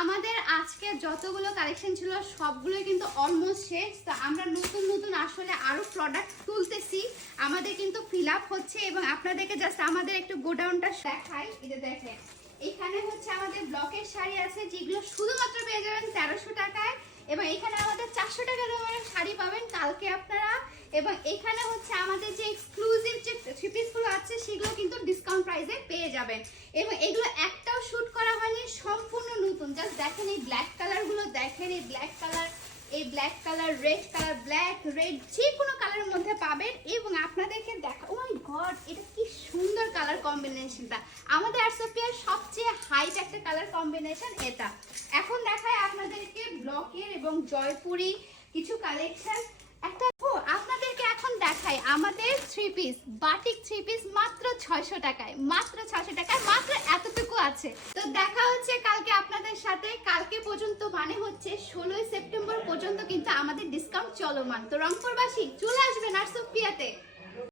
আমাদের আজকে যতগুলো কালেকশন ছিল সবগুলোই কিন্তু অলমোস্ট শেষ। তো আমরা নতুন নতুন আসলে আরো প্রোডাক্ট তুলতেছি, আমাদের কিন্তু ফিল আপ হচ্ছে এবং আপনাদেরকে জাস্ট আমাদের একটু গোডাউনটা দেখাই। এটা দেখেন, এখানে হচ্ছে আমাদের ব্লকের শাড়ি আছে যেগুলো শুধুমাত্র পেয়ে যাবেন 1300 টাকায়, এবং এখানে আমাদের 400 টাকা দামের শাড়ি পাবেন কালকে আপনারা। এবং এখানে হচ্ছে আমাদের যে এক্সক্লুসিভ যে থ্রি পিসগুলো আছে সেগুলো কিন্তু ডিসকাউন্ট প্রাইসে পেয়ে যাবেন। এবং এগুলো একটাও শুট করা হয়নি, সম্পূর্ণ নতুন। জাস্ট দেখেন এই ব্ল্যাক কালারগুলো, দেখেন এই ব্ল্যাক কালার, এই black colour, red colour, black red যে কোনো কালারের মধ্যে পাবেন। এবং আপনাদেরকে দেখা, ও মাই গড, এটা কি সুন্দর কালার কম্বিনেশনটা! আমাদের আরসোপিয়ার সবচেয়ে হাইট একটা কালার কম্বিনেশন এটা। এখন দেখায় আপনাদেরকে ব্লকের এবং জয়পুরি কিছু কালেকশন। একটা আপনাদেরকে এখন দেখাই আমাদের three piece, batik three piece মাত্র 600 টাকায়, মাত্র 600 টাকায়, মাত্র এতটুকু আছে। তো দেখা হচ্ছে কালকে আপনাদের সাথে। কালকে পর্যন্ত মানে হচ্ছে 16 সেপ্টেম্বর পর্যন্ত কিন্তু আমাদের ডিসকাউন্ট চলমান। তো রংপুরবাসী চলে আসবেন আরসোপিয়াতে।